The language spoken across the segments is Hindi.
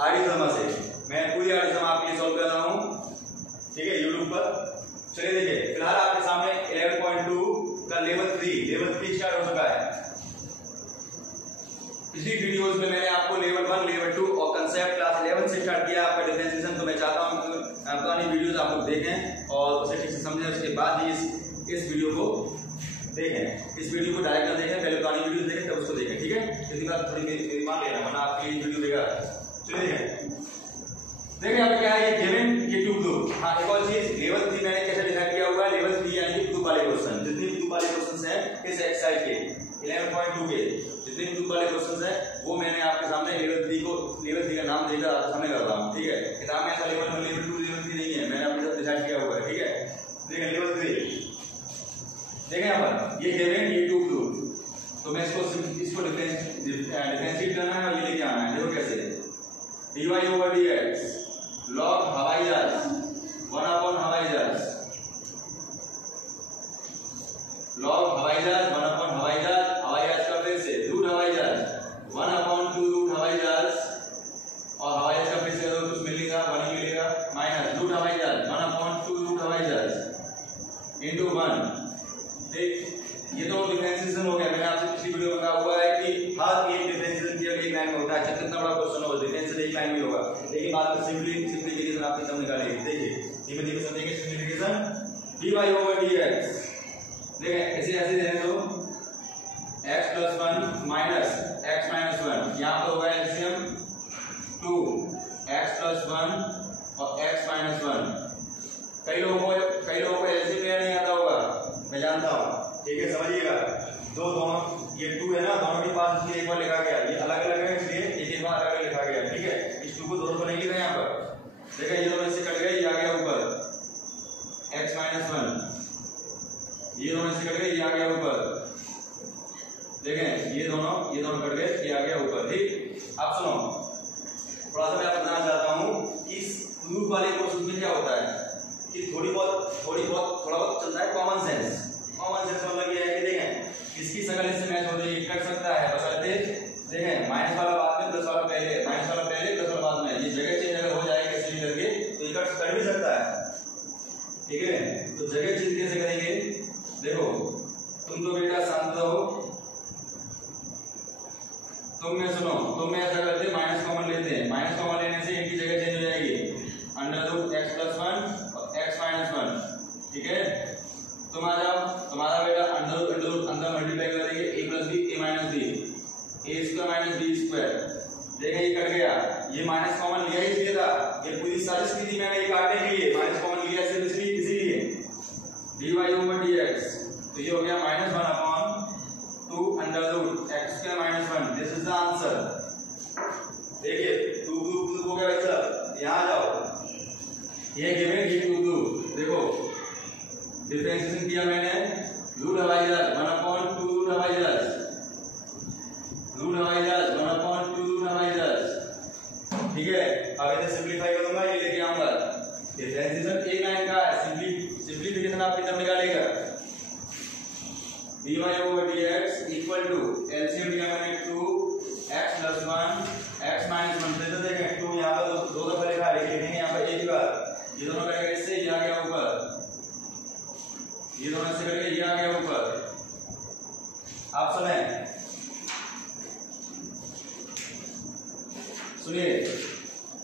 आरिज़मा से। मैं पूरी आरिज़मा आपके लिए सॉल्व कर रहा हूँ, ठीक है, यूट्यूब पर। चलिए देखिए, फिलहाल आपके सामने 11.2 का लेवल 3 स्टार्ट हो चुका है। पिछली वीडियोस में मैंने आपको लेवल 1, लेवल 2 और कंसेप्ट क्लास 11 से स्टार्ट किया आपका डिफरेंशिएशन। तो मैं चाहता हूँ पुरानी वीडियोस आप लोग देखें और उसे ठीक से समझें, उसके बाद ही इस वीडियो को देखें। इस वीडियो को डायरेक्ट ना देखें, पहले पुरानी वीडियो देखें तब उसको देखें, ठीक है। इसके बाद थोड़ी मेरी मान लेना, वरना आपके लिए वीडियो देगा। चलिए देखिए यहाँ पे क्या है, ये गिवन, ये टू ग्रुप। हाँ, एक और चीज, लेवल 3 मैंने कैसे डिफाइन किया हुआ है, लेवल 3 यानी कि ग्रुप वाले क्वेश्चन। जितने ग्रुप वाले क्वेश्चन हैं इस एक्सरसाइज के 11.2 के जितने ग्रुप वाले क्वेश्चन हैं वो मैंने आपके सामने लेवल 3 का नाम देकर आपके सामने कर रहा हूँ, ठीक है। किताब में ऐसा लेवल 1, लेवल 2, लेवल 3 नहीं है, मैंने आपके साथ डिसाइड किया हुआ है, ठीक है। देखिए लेवल 3 देखें यहाँ पर, ये गिवन, ये टू ग्रुप। तो मैं इसको डिफरेंशिएट करना है और ये लेके आना है। देखो कैसे, dy/dx log हवाई जहाज 1/हवाई जहाज, log हवाई जहाज 1/हवाई जहाज, हवाई जहाज का फिर से रूट हवाई जहाज 1/2 रूट हवाई जहाज, और हवाई जहाज का फिर से अगर कुछ मिलेगा 1 ही मिलेगा, माइनस रूट हवाई जहाज 1/2 रूट हवाई जहाज इंटू 1। देख, ये तो डिफरेंशिएशन हो गया। मैंने आपसे पिछली वीडियो में कहा हुआ है कि हर एक डिफरेंशिएशन की एक लाइन में होता है, चाहे कितना बड़ा क्वेश्चन हो, डिफरेंशिएशन एक लाइन में होगा, लेकिन बाद में सिंपलीफिकेशन आपकी समझ निकालेंगे। देखिए धीमे धीमे समझेंगे सिंपलीफिकेशन। dy/dx देखें ऐसे देखें तो x + 1 माइनस x - 1, यहाँ पर होगा एलसीएम 2x + 1 और x - 1। कई लोगों को एलसीएम नहीं आता होगा, मैं जानता हूँ, ठीक है, समझिएगा। दोनों ये 2 है ना, दोनों के पास इसलिए एक बार लिखा गया, ये अलग अलग है इसलिए एक बार अलग अलग लिखा गया, ठीक है। इस 2 को दोनों को नहीं लिखा यहाँ पर। देखिए ये दोनों इससे कट गए, ये आ गया ऊपर x - 1, ये दोनों इससे कट गए, ये आ गया ऊपर। देखें ये दोनों कट गए, ये आ गया ऊपर, ठीक। अब सुनो, थोड़ा सा मैं आपको बताना चाहता हूँ कि इस ग्रुप वाले क्वेश्चन में क्या होता है कि थोड़ा बहुत चलता है कॉमन सेंस। कॉमन सेंस मतलब ये है कि देखें इसकी शकल इससे मैच हो रही है, कट सकता है, बशर्ते देखें माइनस वाला बाद में, प्लस वाला पहले, माइनस वाला पहले, प्लस वाला बाद में। ये जगह चेंज अगर हो जाए कैसे भी करके तो ये कट भी सकता है, ठीक है। तो जगह चेंज कैसे करेंगे, देखो तुम तो बेटा शांत रहो, तुम में सुनो, तुम में ऐसा करते माइनस कॉमन लेते हैं, माइनस कॉमन लेने से इनकी जगह चेंज हो जाएगी, √x + 1 और x - 1, ठीक है। तुम आ जाओ, तुम्हारा बेटा अंदर मल्टीप्लाई कर देंगे, a + b a - b, a² - b²। देखिए ये कट गया, ये माइनस कॉमन लिया ही इसलिए था, ये पूरी साजिश की थी मैंने ये काटने के लिए, माइनस कॉमन लिया सिर्फ इसीलिए। dy/dx तो ये हो गया -1/2 √x² - 1, this is the answer. देखिए 2 ग्रुप हो गया भाई साहब, यहाँ जाओ, ये गिवन, ये 2 ग्रुप। देखो डिफरेंशिएशन किया मैंने, रूट हवाई जहाज 1/2 रूट हवाई जहाज, रूट हवाई जहाज 1/2 रूट हवाई जहाज, ठीक है। अब इसे सिंपलीफाई करूंगा, ये लेके आऊंगा। डिफरेंशिएशन एक लाइन का है, सिंपलीफिकेशन आप कितना निकालेगा, dy/dx = एलसीएम लिया मैंने 2x + 1 x - 1। तो देखें 2 यहाँ पर दो दफा लिखा है, लेकिन यहाँ पर एक ही बार, ये दोनों कट गए, इससे ये आ गया ऊपर, ये दोनों से कट गए, ये आ गया ऊपर। आप सुनिए,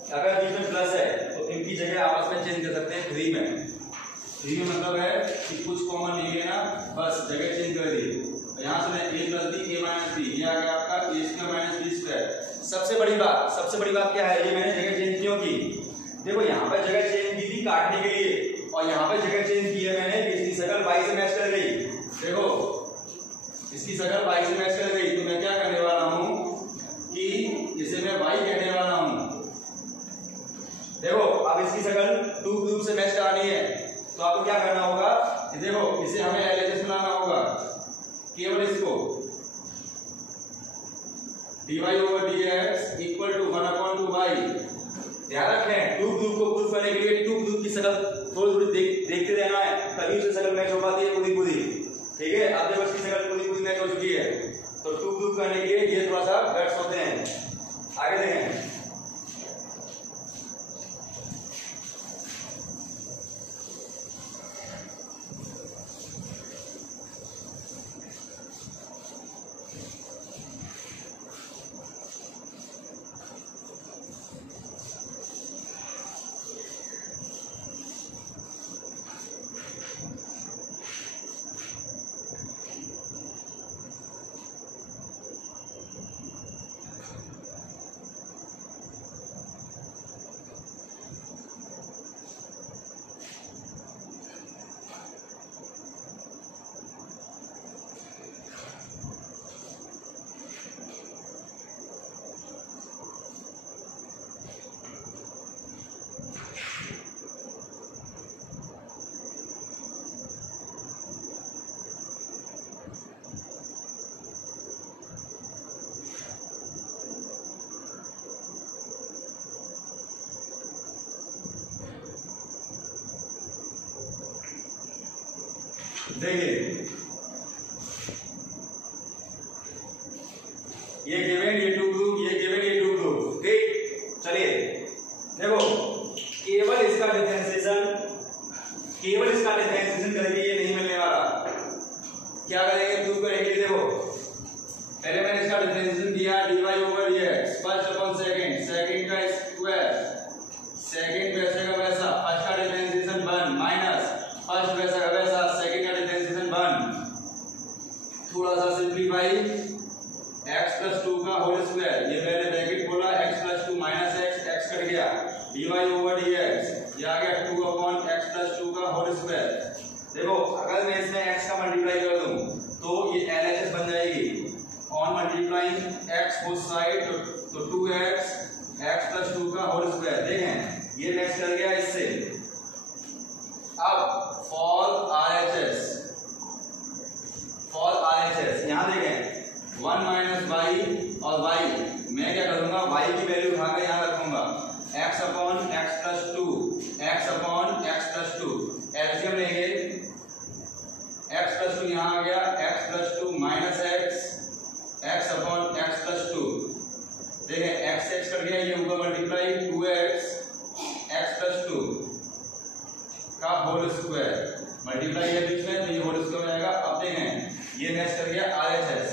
अगर बीच में प्लस है तो इनकी जगह आपस में चेंज कर सकते हैं फ्री में मतलब है कि कुछ कॉमन नहीं लेना, बस जगह चेंज कर दी। यहाँ से a + b a - b, ये आ गया आपका a² - b²। सबसे बड़ी बात क्या है, ये मैंने जगह चेंज क्यों की, देखो यहाँ पर जगह चेंज की थी काटने के लिए, और यहाँ पर जगह चेंज की है मैंने, इसकी शकल y से मैच कर गई। देखो इसकी शकल y से मैच कर गई, तो मैं क्या करने वाला हूँ कि इसे मैं y कहने वाला हूँ। देखो अब इसकी शकल 2 ग्रुप से मैच करानी है, तो आपको क्या करना होगा, देखो इसे हमें LHS बनाना होगा, केवल इसको dy/dx = 1/2y। ध्यान रखें 2 ग्रुप को प्रूफ करने के लिए 2 ग्रुप की शकल थोड़ी देखते रहना है, तभी उससे शकल मैच हो पाती है पूरी, ठीक है। अब जब इसकी शकल पूरी मैच हो चुकी है तो 2 ग्रुप करने के लिए ये थोड़ा सा गट्स होते हैं। आगे देखें, देखिए ये गिवन, ये 2 ग्रुप, ये गिवन, ये 2 ग्रुप। ठीक, चलिए देखो केवल इसका डिफरेंशिएशन करेंगे, ये नहीं मिलने वाला। क्या करेंगे, प्रूव करेंगे। देखो पहले मैंने इसका डिफरेंशिएशन दिया dy over dx, first upon second, second का स्क्वायर, सेकंड वैसे का वैसा, फर्स्ट का डिफरेंशिएशन 1 माइनस फर्स्ट वैसा का वैसा, सेकंड का डिफरेंशिएशन 1। थोड़ा सा सिंपलीफाई, x + 2 का होल स्क्वायर, ये पहले ब्रैकेट खोला, x + 2 माइनस x कट गया, dy ओवर dx, ये आ गया 2 अपॉन x + 2 का होल स्क्वायर। देखो अगर मैं इसमें x का मल्टीप्लाई कर दूं तो ये LHS बन जाएगी। On multiplying x both side तो 2x x + 2 का होल स्क्वायर। देखें ये मैच कर गया इससे। अब फॉर RHS यहां देखें 1 माइनस y और y, मैं क्या करूंगा, y की वैल्यू उठाकर यहां रखूंगा, x upon x + 2, x upon x + 2, LCM लेंगे, x + 2 यहां आ गया, x + 2 minus x upon x + 2। देखें x कट गया, ये ऊपर मल्टीप्लाई 2x x + 2 का होल स्क्वायर, मल्टीप्लाई है बीच में तो ये होल स्क्वायर आएगा। अब देखें ये मैच कर गया RHS।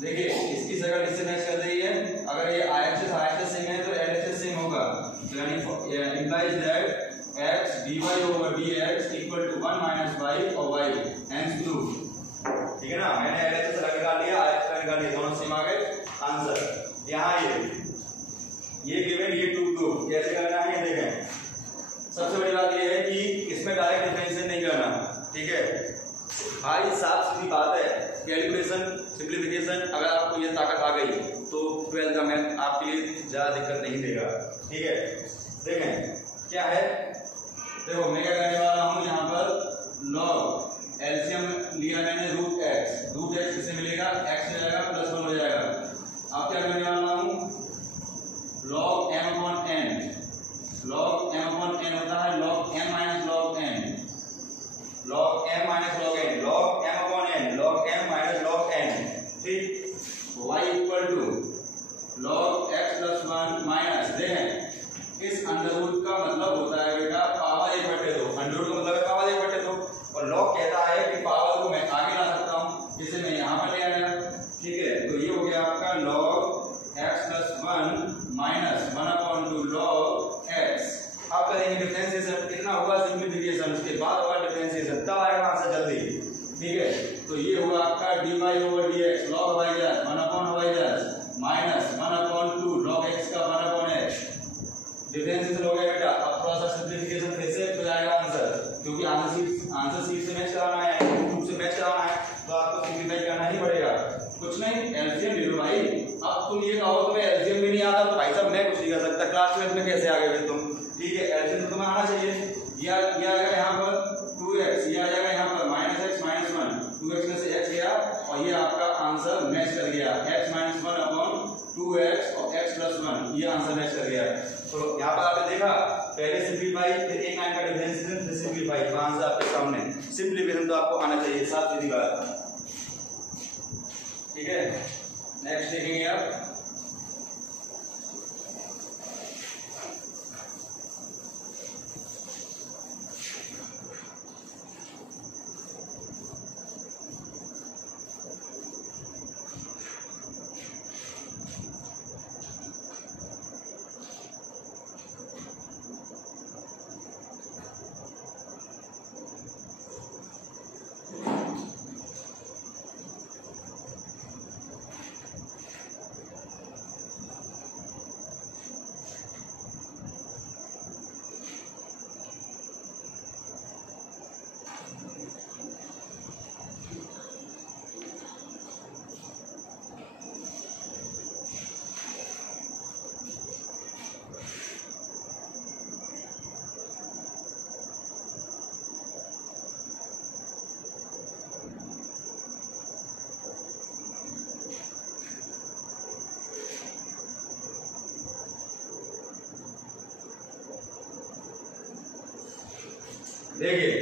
देखिए इसकी जगह इससे मैच कर रही है, अगर ये RHS सेम है तो LHS सेम होगा, यानी implies that x dy over dx equal to 1 minus y और y हेंस ट्रू। ठीक है ना, मैंने LHS अलग निकाल लिया, RHS निकाल लिया, दोनों सेम आ गए आंसर। यहाँ ये गिवन, ये 2 ग्रुप कैसे करना है ये देखें। सबसे बड़ी बात ये है कि इसमें डायरेक्ट डिफरेंशिएशन नहीं करना। ठीक है भाई, साफ सीधी बात है, कैलकुलेशन सिंप्लीफिकेशन अगर आपको ये ताकत आ गई तो 12th का मैथ आपके लिए ज्यादा दिक्कत नहीं देगा। ठीक है, देखें क्या है, देखो मैं क्या करने वाला हूँ, यहाँ पर लॉग एलसीएम लिया मैंने √x किससे मिलेगा, x हो जाएगा +1 हो जाएगा। अब क्या करने वाला हूँ, log m/n, log m/n होता है log m minus log n, log m minus log n, log m/n, log m minus log n। ठीक, y equal to log x + 1 minus, देखें इस अंडररूट का मतलब होता है बेटा पावर 1/2, अंडररूट का मतलब है पावर 1/2, और लॉग कहता है कि पावर को मैं आगे ला सकता हूं, जिसे मैं यहां पर ले आया। ठीक है, तो ये हो गया आपका log x + 1 minus 1/2 log x। अब करेंगे डिफरेंशिएशन, कितना होगा सिंप्लीफिकेशन, उसके बाद होगा डिफरेंशिएशन, तब आएगा आंसर जल्दी। ठीक है, तो ये हुआ आपका dy over dx log y 1/y minus 1/2 log x का 1/x। डिफरेंशिएशन हो गया बेटा। अब थोड़ा सा सिंप्लीफिकेशन फिर से हो जाएगा आंसर, क्योंकि आंसर सीट से मैच कराना है, ग्रुप से मैच कराना है, तो आपको सिंप्लीफाई करना ही पड़ेगा। कुछ नहीं, एलसीएम ले लो भाई। अब तुम ये कहो तुम्हें एलसीएम भी नहीं आता तो भाई साहब मैं कुछ नहीं कर सकता, क्लास 12 में कैसे आ गए तुम। ठीक है, एलसीएम तो तुम्हें आना चाहिए। ये आ जाएगा यहाँ पर 2x, ये आ जाएगा यहाँ पर -x - 1, 2x में से x गया और ये आपका आंसर मैच कर गया, x - 1/2x और x + 1, ये आंसर मैच कर गया। तो यहाँ पर आपने देखा, पहले सिंप्लीफाई, फिर एक लाइन का डिफरेंशिएशन, फिर सिंप्लीफाई, तो आंसर आपके सामने। सिंप्लीफिकेशन तो आपको आना चाहिए, साफ सीधी बात। ठीक है, नेक्स्ट देखेंगे आप। देखिए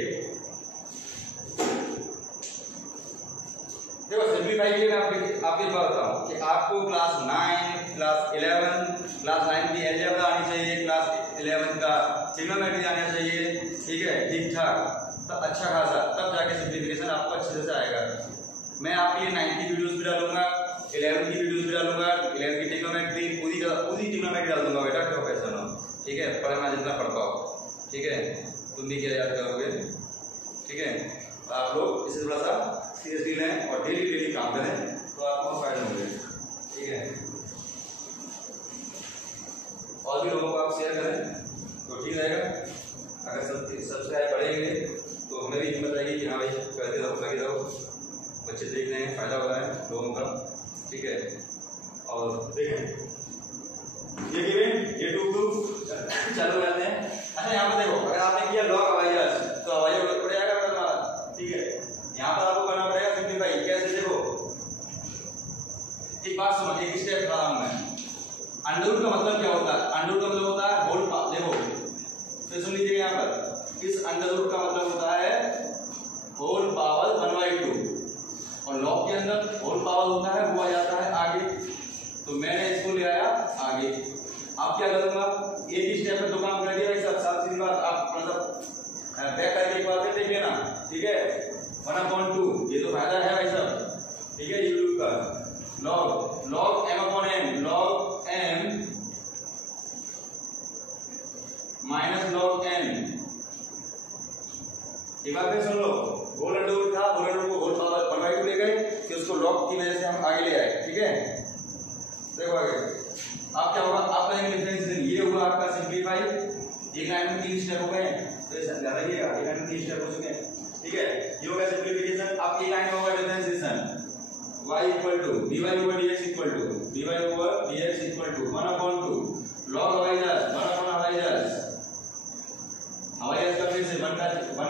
आपके पास बताऊं कि आपको क्लास 9, क्लास 11, क्लास 9 की अलजेब्रा आनी चाहिए, क्लास 11 का ट्रिग्नोमेट्री आना चाहिए, ठीक है, ठीक ठाक, तब अच्छा खासा, तब जाके सिंप्लीफिकेशन आपको अच्छे से आएगा। मैं आपके लिए 9 की वीडियोस भी डालूंगा, 11 की वीडियोस भी डालूंगा, 11 की ट्रिग्नोमेट्री पूरी ट्रिग्नोमेट्री डाल दूंगा बेटा, क्यों पैसा ना, ठीक है, पढ़ना जितना पढ़ पाओ, ठीक है, तुम भी क्या याद करोगे, ठीक है। आप लोग इसे थोड़ा सा सीरियसली लें और डेली काम करें तो आपको फायदा मिलेगा, ठीक है। और भी लोगों को आप शेयर करें तो ठीक रहेगा। अगर सब्सक्राइब बढ़ेंगे तो हमें भी हिम्मत आएगी कि हाँ भाई करते रहो, लगे रहो, बच्चे देख रहे हैं, फायदा हो रहा है लोगों का, ठीक है। और देखें ये टू चालू रहते हैं। अच्छा यहाँ पर देखो, अगर आपने किया लॉग अवाइजर्स तो अवाइजर पड़ जाएगा तुम्हारा, ठीक है। यहाँ पर आपको करना पड़ेगा सिंप्लीफाई, कैसे देखो, एक बात सुनो, एक स्टेप बता रहा हूं मैं। अंडर रूट का मतलब क्या होता है? अंडर रूट का मतलब होता है होल पावर, देखो फिर सुन लीजिए यहाँ पर, इस अंडर रूट का मतलब होता है होल पावर 1/2 और लॉग के अंदर होल पावर होता है वो आ जाता है आगे, तो मैंने इसको ले आया आगे। आप क्या करूंगा, एक ही स्टेप में दो काम कर दिया भाई साहब, साफ सीधी बात, आप मतलब बैक करके एक बार फिर देख लेना, ठीक है। 1/2 ये तो फायदा है भाई साहब, ठीक है। ये लूप का log m/n, log m minus log n, एक बार फिर सुन लो, होल अंडर रूट था, होल अंडर रूट को होल पावर 1/2 ले गए, फिर उसको log की वजह से हम आगे ले आए, ठीक है। देखो आगे आप क्या होगा, आप करेंगे डिफरेंशिएशन, ये हुआ आपका सिंप्लीफाई, एक लाइन में 3 स्टेप हो गए, तो ध्यान रखिएगा एक लाइन में 3 स्टेप हो चुके हैं, ठीक है। ये हो गया सिंप्लीफिकेशन। अब एक लाइन में होगा differentiation, y equal to dy over dx equal to dy over dx equal to 1/2 log अवाइजर्स 1/अवाइजर्स, अवाइजर्स का फिर से 1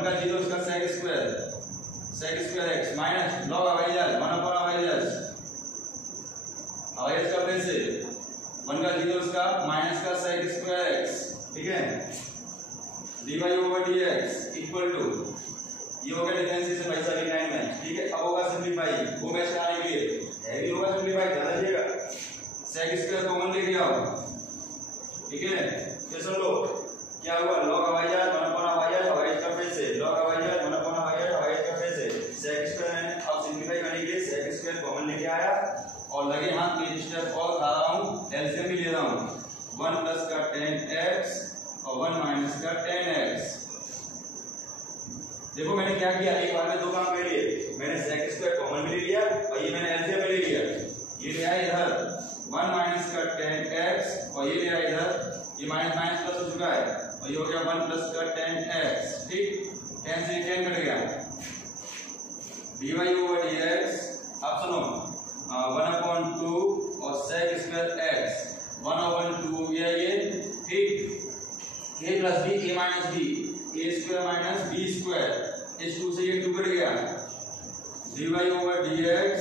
का 0 उसका sec square x minus log अवाइजर्स 1/अवाइजर्स, अवाइजर्स का फिर से 1 का 0 उसका माइनस का sec स्क्वायर x, ठीक है। dy over dx equal to, ये हो गया डिफरेंशिएशन भाई साहब लाइन में, ठीक है। अब होगा सिंप्लीफाई, वो मैच कराने के लिए हैवी होगा सिंप्लीफाई, ध्यान रखिएगा, sec स्क्वायर कॉमन लेके आओ, ठीक है। फिर सुन लो क्या हुआ, log अवाइजर्स 1/अवाइजर्स, अवाइजर्स का फिर से log अवाइजर्स 1/अवाइजर्स, अवाइजर्स का फिर से sec स्क्वायर है। अब सिंप्लीफाई करने के लिए sec स्क्वायर कॉमन लेके आया और लगे हाथ एक स्टेप और खा रहा हूं, एलसीएम भी ले रहा हूं, 1 प्लस का 10x और 1 माइनस का 10x। देखो मैंने क्या किया, एक बार में दो काम कर लिए, मैंने sec स्क्वायर कॉमन में ले लिया और ये मैंने एलसीएम में ले लिया, ये ले आया इधर 1 माइनस का 10x और ये ले आया इधर, ये माइनस माइनस प्लस हो चुका है और ये हो गया 1 प्लस का 10x, ठीक, 10 से 10 कट गया, dy ओवर dx। अब सुनो 1/2 और sec स्क्वायर x 1/2 हो गया ये, ठीक, a plus b a minus b, a square minus b square, इस 2 से ये 2 कट गया, dy over dx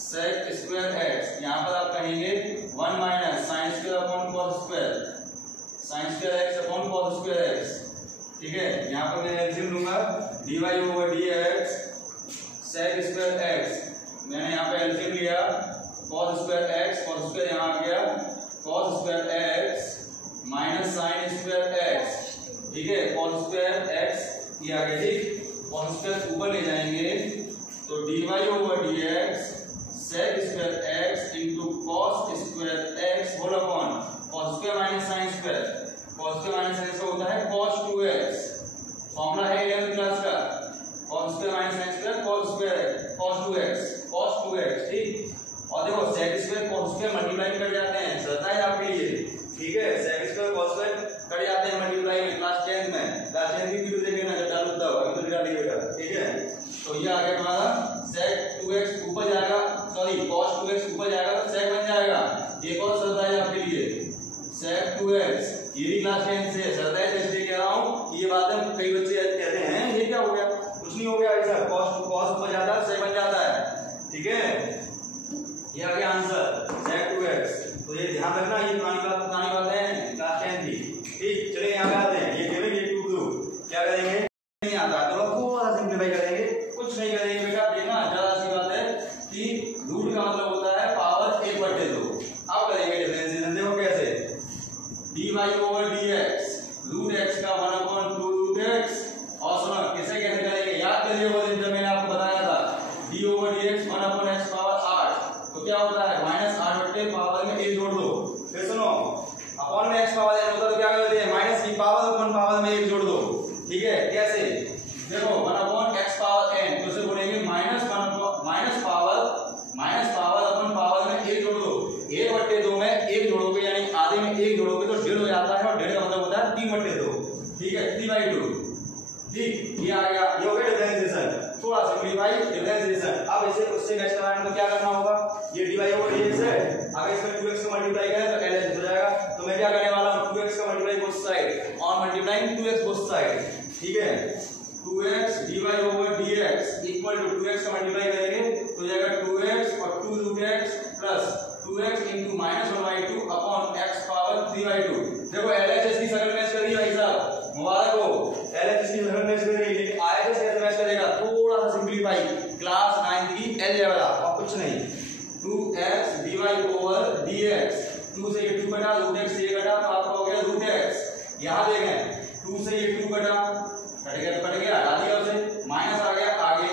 sec square x, यहाँ पर आप कहेंगे 1 minus sin square upon cos square, sin square x upon cos square x, ठीक है। यहाँ पर मैं एलसीएम लूंगा, dy over dx sec square x, मैंने यहाँ पे एलसीएम लिया cos square x, cos square यहाँ आ गया cos square x minus sin square x, ठीक है, cos स्क्वायर x ये आ गया, ठीक, cos स्क्वायर ऊपर ले जाएंगे तो dy over dx sec square x into cos square x whole upon cos square minus sin square, cos square minus sin square होता है cos 2x, फॉर्मूला है 11th क्लास का, cos square minus sin square cos 2x, ठीक। और देखो sec square cos square multiply कर जाते हैं, सरता है आपके लिए, ठीक है, sec स्क्वायर cos स्क्वायर कर जाते हैं मल्टीप्लाई में, क्लास 10 में, क्लास 10 की वीडियो देख लेना जब डालू तब, अभी तो डालिए बेटा, ठीक है। तो ये आ गया हमारा sec 2x ऊपर जाएगा, सॉरी cos 2x ऊपर जाएगा तो sec बन जाएगा, एक और सरता है आपके लिए sec 2x, ये भी क्लास 10 से सरता है, इसलिए कह रहा हूं ये बातें कई बच्चे कहते हैं ये क्या हो गया, कुछ नहीं हो गया ऐसा, cos ऊपर जाता है sec बन जाता है, ठीक है। ये आ गया आंसर sec 2x, तो ये ध्यान रखना, ये पुरानी बात है क्लास 10 की, ठीक। चलिए यहाँ पे आते हैं, ये केवल ये 2 क्या करेंगे, नहीं आता तो थोड़ा सिंप्लीफाई करेंगे, कुछ नहीं करेंगे बेटा, देखना ज्यादा सी बात है कि रूट का dy/dx रूट x का 1/2 रूट x। और सुनो कैसे कैसे करेंगे, याद करिए वो दिन जब मैंने आपको बताया था d/dx 1/x पावर 8 तो क्या होता है -8 बटे पावर में 1 जोड़ दो। फिर सुनो अपॉन में x पावर n होता है तो क्या करते हैं माइनस की पावर अपन पावर में 1 जोड़ दो। ठीक है कैसे, देखो 1/x पावर n तो उसे बोलेंगे माइनस पावर अपन पावर में 1 जोड़ दो। 1/2 में 1 जोड़ोगे यानी आधे में 1 जोड़ोगे तो 1.5 हो जाता है और 1.5 का मतलब होता है 3/2। ठीक है 3/2। ठीक ये आ गया, ये हो गया डिफरेंशिएशन। थोड़ा सिंपलीफाई डिफरेंशिएशन। अब इसे उससे नेक्स्ट लाइन में क्या करना होगा, ये dy/dx है, अगर इसमें 2x को मल्टीप्लाई करें तो lh हो जाएगा। तो मैं क्या करने वाला हूं 2x का multiply both side on multiplying 2x both side. ठीक है 2x dy/dx equal to 2x का मल्टीप्लाई करेंगे तो जाएगा 2x और 2 root x plus 2x into -1/2 upon x power 3/2। देखो LHS की शक्ल मैच कर रही है भाई साहब, मुबारक हो। LHS की शक्ल मैच कर रही है, लेकिन IHS कैसे मैच करेगा, थोड़ा सा सिंपलीफाई क्लास 9 की अलजेब्रा और कुछ नहीं। 2x dy/dx 2 से ये 2 कटा, रूट x से ये कटा तो आपका हो गया रूट x। यहां देखें 2 से ये 2 कटा, कट गया तो कट गया, हटा दिया उसे, माइनस आ गया आगे।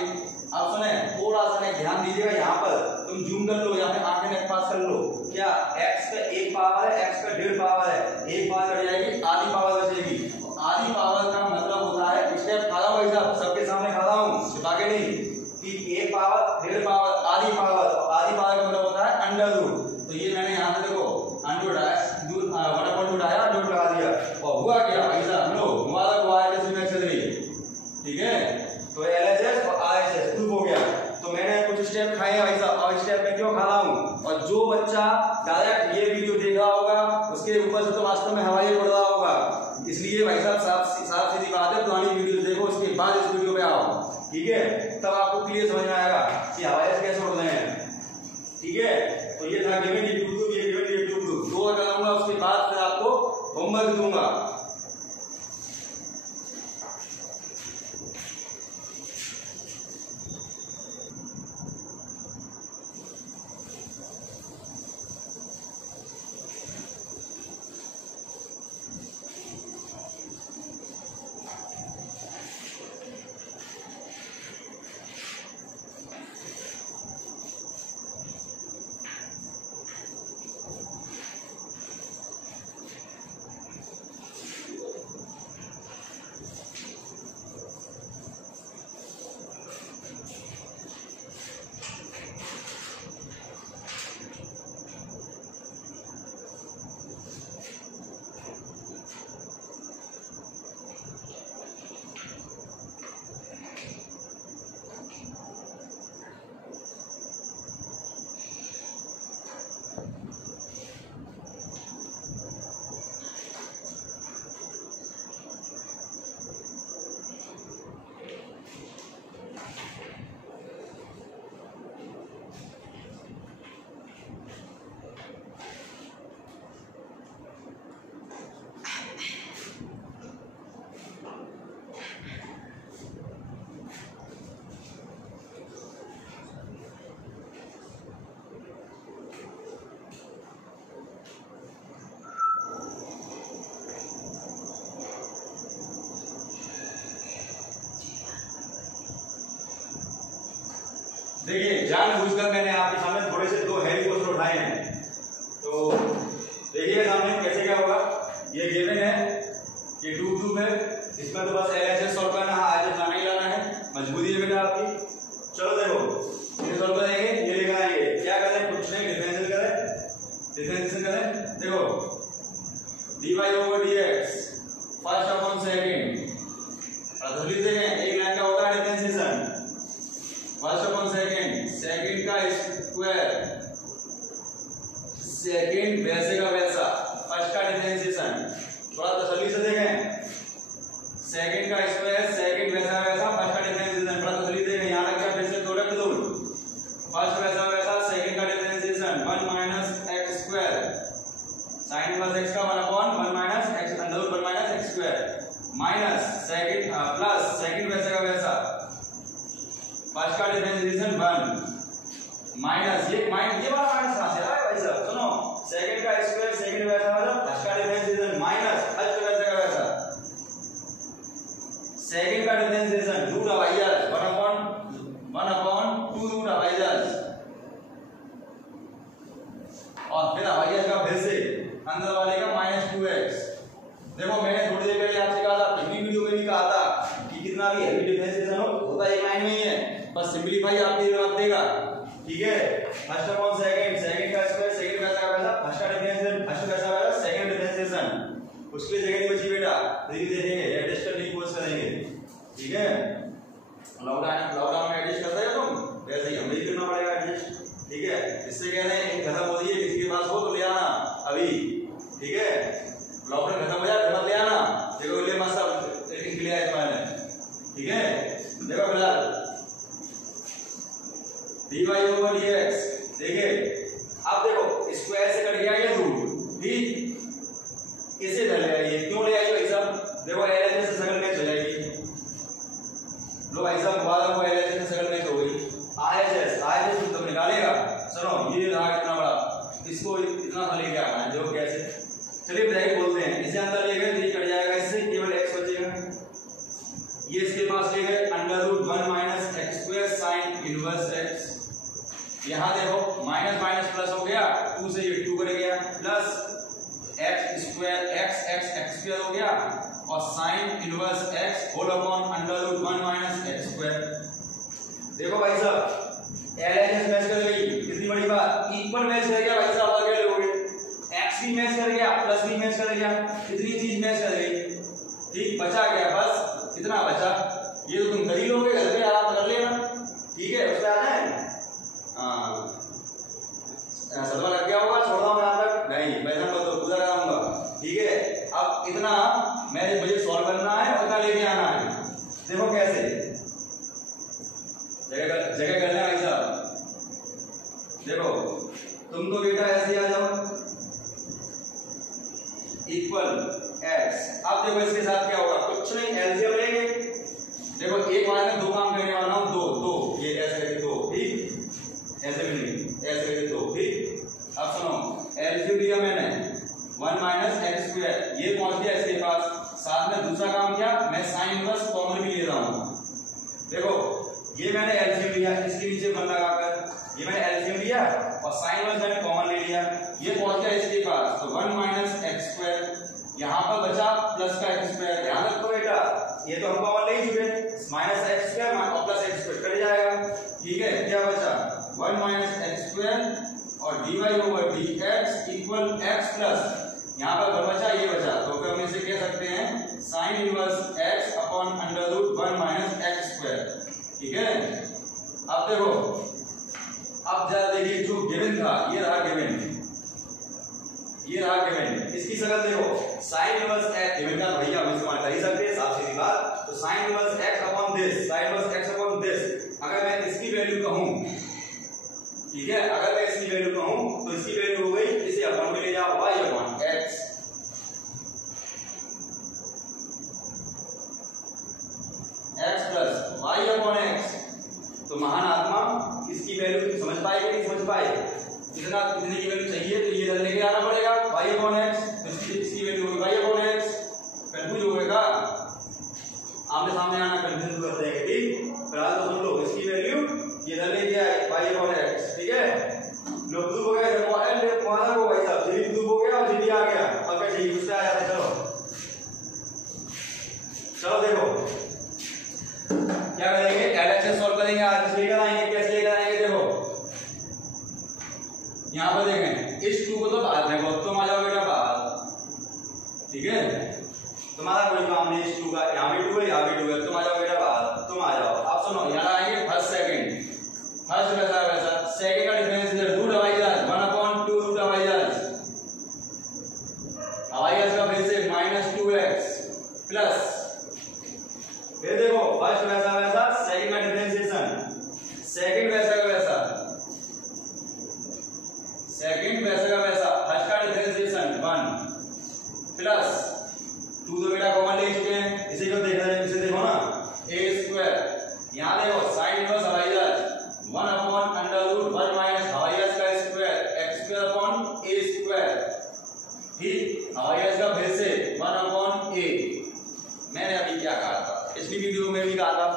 अब सुने थोड़ा सा ध्यान दीजिएगा, यहाँ पर तुम जूम कर लो या फिर आंखें नेक पास कर लो। क्या x का 1 पावर है, x का 1.5 पावर है, 1 पावर कट जाएगी, आधी पावर बचेगी। आधी पावर का मतलब होता है, स्टेप खा रहा हूं भाई साहब, सबके सामने खा रहा हूं, छिपा के नहीं, कि 1 पावर 1.5 पावर आधी पावर, आधी पावर का मतलब होता है अंडर रूट। तो ये मैंने यहाँ पे देखो अंडर उठाया, 1/2 उठाया, अंडर लगा दिया और हुआ क्या भाई साहब, लो मुबारक हुआ है जैसे मैच चल रही है। ठीक है तो LHS और RHS प्रूफ हो गया। तो मैंने कुछ स्टेप खाए हैं भाई साहब, और स्टेप में क्यों खा रहा हूं, और जो बच्चा डायरेक्ट ये वीडियो देख रहा होगा उसके ऊपर से तो वास्तव में हवाई पड़ रहा होगा। इसलिए भाई साहब साफ सीधी बात है, पुरानी वीडियो देखो उसके बाद इस वीडियो पे आओ। ठीक है तब आपको क्लियर समझ में आएगा कि हवाई कैसे उड़ रहे हैं। ठीक है तो ये था गिवन ये टू ये गिवन ये टू दो करूंगा, उसके बाद फिर आपको होमवर्क दूंगा। देखिए जानबूझकर मैंने आपके सामने थोड़े से दो हैवी क्वेश्चन उठाए हैं। तो देखिए सामने कैसे क्या होगा, ये गिवन है, ये टू है, इसमें तो बस LHS सॉल्व करना है, आज लाना ही लाना है, मजबूरी है बेटा आपकी। चलो देखो ये सॉल्व करेंगे, ये लेकर आएंगे, क्या करें कुछ नहीं, डिफरेंशिएशन करें। देखो dy/dx फर्स्ट अपॉन सेकंड, और लिख देंगे एक लाइन का होता है differentiation, first upon second, second का स्क्वायर, सेकंड वैसे का वैसा, फर्स्ट का डिफरेंशिएशन। थोड़ा तसल्ली से देखें, सेकंड का स्क्वायर, सेकंड वैसा वैसा, फर्स्ट का डिफरेंशिएशन। थोड़ा तसल्ली देखें, यहां तक क्या फिर से प्रोडक्ट दो, फर्स्ट वैसा वैसा, सेकंड का differentiation 1 - x² sin plus x का 1/1 - x under root 1 - x² minus second plus second वैसे का वैसा, फर्स्ट का डिफरेंशिएशन 1 माइनस ये वाला माइनस कहां से आया भाई साहब, सुनो सेकंड का स्क्वायर, सेकंड वैसा वाला, फर्स्ट का डिफरेंशिएशन माइनस ठीक है, फर्स्ट अपॉन सेकंड, सेकंड का स्क्वायर, सेकंड पैसा का पैसा, फर्स्ट का डिफरेंशिएशन, फर्स्ट पैसा का पैसा, सेकंड डिफरेंशिएशन, उसके लिए जगह नहीं बची बेटा, धीरे देखेंगे एडजस्ट करने की कोशिश करेंगे, ठीक है। लॉकडाउन में एडजस्ट करते हो तुम, वैसे ही हमें भी करना पड़ेगा एडजस्ट, ठीक है। इससे कह रहे हैं खत्म हो रही है, किसी के पास हो तो ले आना अभी, ठीक है। लॉकडाउन खत्म हो जाए तो मत ले आना, देखो ले मत सब ले आए मैंने, ठीक है। देखो फिलहाल dy ओवर dx, देखिए अब देखो स्क्वायर से कट गया ये रूट, ठीक, इसे ले आइए, क्यों ले आइए भाई साहब, देखो LHS से सकल मैच हो जाएगी, लो भाई साहब वाला को LHS से सकल मैच हो गई, IHS तुम निकालेगा, सुनो ये रहा कितना बड़ा, इसको इतना सा लेके आना है, देखो कैसे, चलिए ब्रैकेट बोलते हैं, इसे अंदर ले गए तो कट जाएगा, इससे केवल x बचेगा, ये इसके पास ले गए √1 minus x square sine inverse x, यहां देखो माइनस माइनस प्लस हो गया, 2 से ये 2 कट गया, plus x square x square हो गया और sine inverse x whole upon √1 minus x square. देखो भाई साहब LHS मैच कर गई, कितनी बड़ी बात, इक्वल मैच कर गया भाई साहब, और क्या लोगे, x भी मैच कर गया, प्लस भी मैच कर गया, कितनी चीज मैच कर गई, ठीक, बचा गया बस इतना बचा, ये तो तुम कर ही लोगे, घर पे आराम कर लेना, ठीक है। उससे आना है, हाँ सदमा लग गया होगा, छोड़ दो मैं यहाँ तक नहीं, मैं तो पूरा कराऊंगा, ठीक है। अब इतना मुझे सॉल्व करना है, उतना लेके आना है, देखो कैसे जगह करना है भाई साहब, देखो तुम तो बेटा ऐसे आ जाओ, इक्वल x, अब देखो इसके साथ क्या होगा, कुछ नहीं एलसीएम लेंगे, देखो एक बार में दो काम करने वाला हूं, दो ये ऐसे करके दो, ठीक, ऐसे भी नहीं, ऐसे करके दो, ठीक। अब सुनो एलसीएम लिया मैंने 1 माइनस एक्स स्क्वायर, ये पहुंच गया इसके पास, साथ में दूसरा काम क्या, मैं साइन इनवर्स कॉमन भी ले रहा हूं, देखो ये मैंने एलसीएम लिया, इसके नीचे 1 लगाकर, ये मैंने एलसीएम लिया और साइन इनवर्स मैंने कॉमन ले लिया, ये पहुंच गया इसके पास, तो 1 माइनस एक्स स्क्वायर, यहाँ पर बचा प्लस का एक्स स्क्वायर, ध्यान रखो बेटा ये तो हम कॉमन ले ही चुके, माइनस एक्स स्क्वायर और प्लस एक्स स्क्वायर कट जाएगा, ठीक है। क्या बचा 1 माइनस एक्स स्क्वायर और dy over dx equal x plus, यहाँ पर बचा ये बचा, तो फिर हम इसे कह सकते हैं sign inverse x upon √1 minus x square, ठीक है। अब देखो, अब जरा देखिए जो गिवन था, ये रहा गिवन, ये रहा गिवन, इसकी शक्ल देखो, साइन इनवर्स x गिवन का भैया हम इस्तेमाल कर ही सकते हैं, साफ सीधी बात, तो sign inverse x upon this, sign inverse x upon this, अगर मैं इसकी वैल्यू कहूं, ठीक है, अगर मैं इसकी वैल्यू कहूं तो इसकी वैल्यू हो गई, इसे अपॉन में ले जाओ y upon x, x plus y upon x, तो महान आत्मा इसकी वैल्यू तुम समझ पाए कि नहीं समझ पाए, कितना कितने की वैल्यू चाहिए, तो ये लेके आना पड़ेगा y अपॉन x, इसकी वैल्यू होगी y अपॉन x, कंफ्यूज हो गएगा, आमने सामने आना कंफ्यूज करते हैं, ठीक। फिलहाल तो सुन लो, इसकी वैल्यू ये लेके आए y अपॉन x, ठीक है। लो प्रूफ हो गया, तुम्हारा को भाई साहब जी प्रूफ हो गया और जी आ गया, अब क्या चाहिए, उससे आ जाता है, चलो देखो क्या करेंगे, LHS सॉल्व करेंगे, आज लेकर आएंगे, कैसे लेकर आएंगे, देखो यहाँ पर देखें, इस 2 को तो बाहर देखो, तुम आ जाओ बेटा बाहर, ठीक है, तुम्हारा कोई काम नहीं इस 2 का, यहाँ भी 2 है, यहाँ भी 2 है, तुम आ जाओ बेटा बाहर, तुम आ जाओ। अब सुनो यहाँ आएंगे फर्स्ट सेकंड, फर्स्ट वैसा सेकंड का डिफरेंस इधर रूट हवाई जहाज 1/2 रूट हवाई जहाज, हवाई जहाज का फिर से -2x प्लस, फिर देखो फर्स्ट वैसा सेकंड का डिफरेंशिएशन, सेकंड वैसा का वैसा, सेकंड वैसा का वैसा, फर्स्ट का डिफरेंशिएशन 1 प्लस 2 तो बेटा कॉमन ले चुके हैं, इसे क्यों देख रहे हैं, इसे देखो ना a स्क्वायर, यहाँ देखो साइन इनवर्स हवाई जहाज 1 अपॉन √1 माइनस हवाई जहाज का square x square upon a square, ठीक, हवाई जहाज का फिर से 1 अपॉन a, मैंने अभी क्या कहा था, पिछली वीडियो में भी कहा था,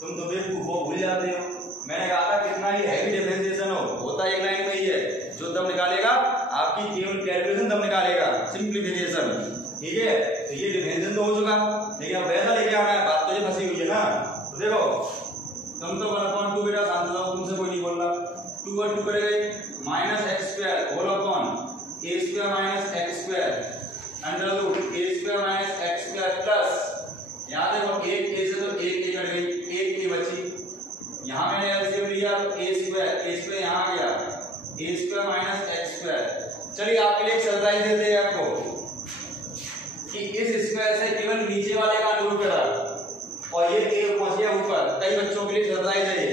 तुम तो बेवकूफ हो, भूल जाते हो, मैंने कहा था कितना ही हैवी डिफरेंशिएशन हो, होता एक लाइन में ही है, जो तब निकालेगा आपकी केवल कैलकुलेशन तब निकालेगा, सिंप्लीफिकेशन, ठीक है। तो ये डिफरेंशिएशन तो हो चुका, लेकिन अब वैसा लेके आना है, बात तो ये फंसी हुई है ना, तो देखो तुम तो 1/2 बेटा शांत रहो, तुमसे कोई नहीं बोल रहा, 2 और 2 कट गए, minus x square whole upon a square minus x square under root a square minus x square plus यहाँ देखो एक ए से तो एक ए कट गई, एक ए बची, यहाँ मैंने एलसीएम लिया तो ए स्क्वायर यहाँ आ गया ए स्क्वायर माइनस एक्स स्क्वायर। चलिए आपके लिए एक सरप्राइज देते हैं आपको कि इस स्क्वायर से केवल नीचे वाले का अंडर रूट करा और ये ए पहुंच गया ऊपर। कई बच्चों के लिए सरप्राइज है ये,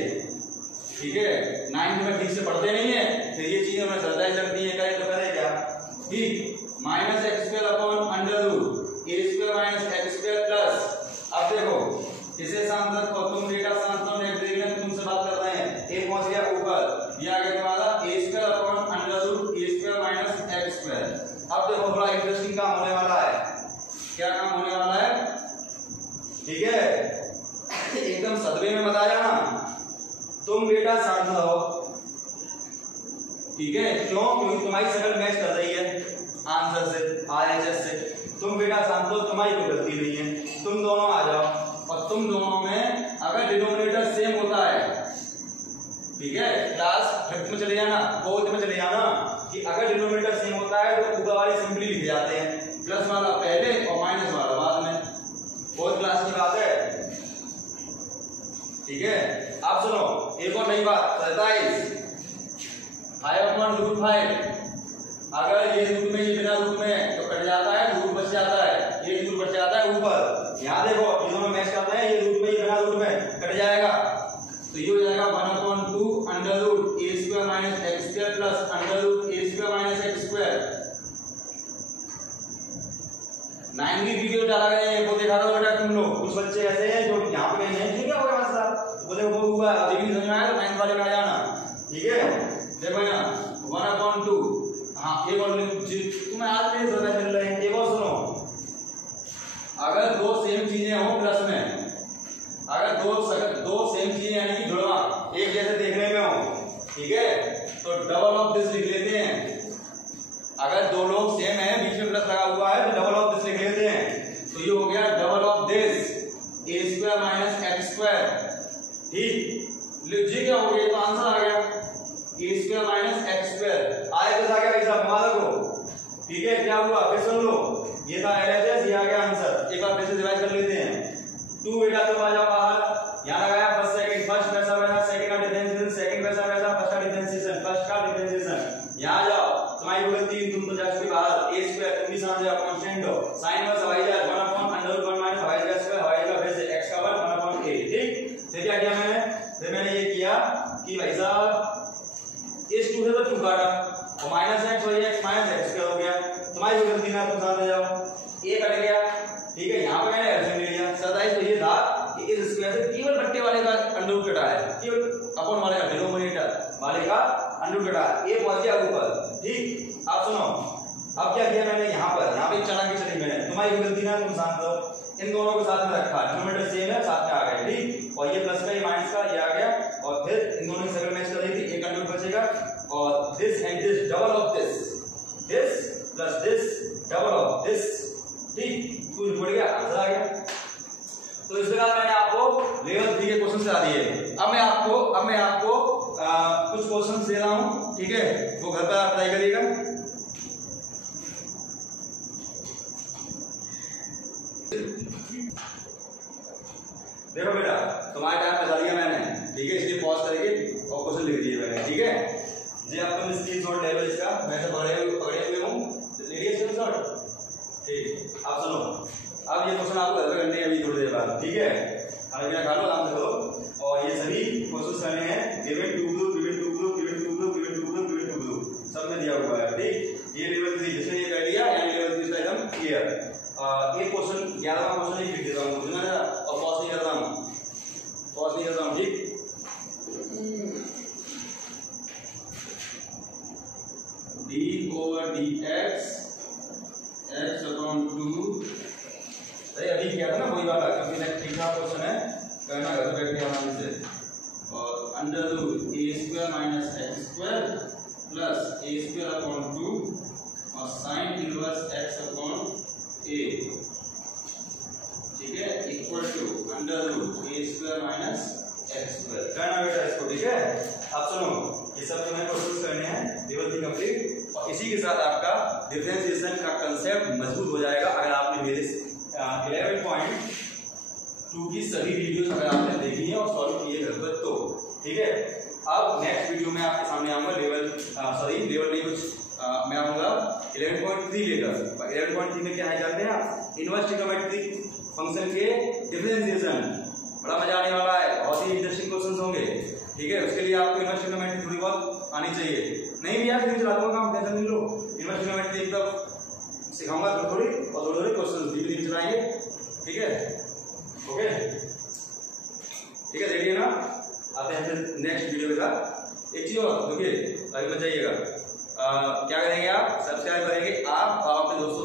ठीक है, 9th में ठीक से पढ़ते नहीं है तो ये चीजें हमें सरप्राइज लगती है। करें तो करें क्या, ठीक, minus x square upon under root a square minus x square plus. अब देखो इसे सांतक को तुम डेटा सांतक नेक्स्ट देखना तुमसे बात कर रहे हैं, ए पहुंच गया ऊपर, ये आ गया तुम्हारा ए square upon under root a square minus x square. अब देखो बड़ा इंटरेस्टिंग काम होने वाला है। क्या काम होने वाला है, ठीक है, एकदम सदमे में मत आ जाना, तुम बेटा शांत रहो, ठीक है, क्यों, क्योंकि तुम्हारी शकल मैच कर रही है आंसर से, आरएचएस से। तुम बेटा शांत हो, तुम्हारी कोई गलती नहीं है, तुम दोनों आ जाओ और तुम दोनों में अगर डिनोमिनेटर सेम होता है, ठीक है, क्लास 5th में चले जाना, 4th में चले जाना, कि अगर डिनोमिनेटर सेम होता है तो ऊपर वाले सिंपली लिखे जाते हैं, प्लस वाला पहले और माइनस वाला बाद में, 4th क्लास की बात है, ठीक है। आप सुनो एक और नई बात, 27 5/√5 अगर ये रूट में ये बिना रूट में तो कट जाता है, रूट बच जाता है, ये रूट बच जाता है ऊपर। यहाँ देखो ये दोनों मैच करते हैं, ये रूट में ये बिना रूट में कट जाएगा तो ये हो जाएगा 1/2 under root a square minus x square plus under root a square minus x square. 9 की वीडियो डाला गया है, वो देखा दो बेटा तुम लोग। कुछ बच्चे ऐसे हैं जो यहाँ पे नहीं है, ठीक है, होगा सर बोले वो हुआ अभी भी समझ में आया तो 9th वाले में आ जाना, ठीक है। देखो ना 1/2, हाँ एक और तुम्हें आज नहीं समझ मिल रहे हैं। एक और सुनो, अगर दो सेम चीजें हो प्लस में, अगर दो सेम चीजें यानी कि जुड़वा एक जैसे देखने में हो, ठीक है, तो डबल ऑफ दिस लिख लेते हैं। अगर दो लोग सेम है, बीच में प्लस लगा हुआ है तो डबल ऑफ दिस लिख लेते हैं, तो ये हो गया double of this A square minus x square, ठीक। जी क्या हो गया, तो आंसर आ गया ए स्क्वायर माइनस एक्स स्क्वायर। आए तो आ गया भाई साहब हमारा को, ठीक है। क्या हुआ फिर सुन लो, ये था एलएचएस, ये आ गया आंसर। एक बार फिर से डिवाइड कर लेते हैं। 2 बेटा तो आ जाओ बाहर, यहाँ लगाया फर्स्ट सेकंड, फर्स्ट वैसा वैसा, सेकंड का डिफरेंशिएशन, सेकंड वैसा वैसा, फर्स्ट का डिफरेंशिएशन, फर्स्ट का डिफरेंशिएशन। यहाँ आ जाओ, तुम्हारी गलती, तुम तो जा चुके बाहर। ए स्क्वायर तुम भी साथ जाओ, कांस्टेंट हो, साइन वर्स हवाई जहाज 1/√1 माइनस हवाई जहाज स्क्वायर, हवाई जहाज फिर से x का 1/a, ठीक। फिर क्या किया मैंने, फिर मैंने ये किया कि भाई साहब इस 2 से तो 2 काटा और माइनस x और x माइनस x स्क्वायर हो गया। तुम्हारी गलती ना, तुम साथ जाओ, a कट गया, ठीक है। यहाँ पे मैंने एलसीएम ले लिया। सदाई तो ये था कि इस स्क्वायर से केवल बट्टे वाले का अंडर रूट कटा है, केवल अपॉन वाले का, डिनोमिनेटर वाले का अंडर रूट कटा है, ए पहुंच गया ऊपर, ठीक। आप सुनो, अब क्या किया मैंने, यहाँ पे चला के चली मैंने, तुम्हारी गलती ना, तुम शांत रहो। इन दोनों को साथ में रखा, डिनोमिनेटर सेम है, साथ में आ गए, ठीक। और ये प्लस का, ये माइनस का, ये आ गया और फिर इन दोनों की सर्कल मैच कर रही थी, एक अंडर रूट बचेगा और this and this double of this plus this double of this, ठीक। कुछ बढ़ गया, आंसर आ गया। तो इस प्रकार मैंने आपको लेवल 3 के क्वेश्चन करा दिए। अब मैं आपको कुछ क्वेश्चन दे रहा हूं, ठीक है, वो घर पर आप ट्राई करिएगा। देखो बेटा तुम्हारे टाइम बता दिया मैंने, ठीक है, इसलिए पॉज करके और क्वेश्चन लिख दिए मैंने, ठीक है जी। आप तुम स्क्रीनशॉट ले लो इसका, मैं तो पकड़े हुए हूँ, ले लिए स्क्रीनशॉट, ठीक। आप सुनो, अब ये क्वेश्चन आपको घर पे करने अभी थोड़ी देर बाद, ठीक है। खाना खा लो, आराम से करो। और ये सभी क्वेश्चन करने हैं given to group, given to group, given to group, given to group, given to group, सब में दिया हुआ है, ठीक। ये लेवल 3 जिसने ये कर लिया, यानी लेवल 3 एकदम क्लियर। एक क्वेश्चन 11वां क्वेश्चन ही लिख देता हूँ और पॉज नहीं करता हूँ, ठीक। d/dx x/2, अरे अभी क्या था ना वही वाला, क्योंकि नेक्स्ट ठीक ठाक क्वेश्चन है, करना घर पे बैठ के आराम से। और under root a square minus x square plus a square upon 2 और sine inverse x upon a, ठीक है, equal to under root a square minus x square. करना बेटा इसको, ठीक है। अब सुनो, ये सब की सभी वीडियोस अगर आपने देखी है और सॉल्व किए घर पर तो ठीक है। अब नेक्स्ट वीडियो में आपके सामने आऊंगा लेवल नहीं कुछ मैं आऊंगा 11.3 लेकर। 11.3 में क्या है जानते हैं आप, इनवर्स ट्रिग्नोमेट्रिक फंक्शन के डिफरेंशिएशन। बड़ा मजा आने वाला है, बहुत ही इंटरेस्टिंग क्वेश्चंस होंगे ठीक है। उसके लिए आपको इनवर्स ट्रिग्नोमेट्री थोड़ी बहुत आनी चाहिए, नहीं भी यार फिर चला दूंगा काम, टेंशन नहीं लो। इनवर्स ट्रिग्नोमेट्री एकदम सिखाऊंगा थोड़ी और थोड़ी क्वेश्चन धीरे धीरे चलाएंगे ठीक है। ओके ठीक है, देखिए ना, आते हैं फिर नेक्स्ट वीडियो के साथ। एक चीज और देखिए, अभी मत जाइएगा, क्या करेंगे आप, सब्सक्राइब करेंगे आप और अपने दोस्तों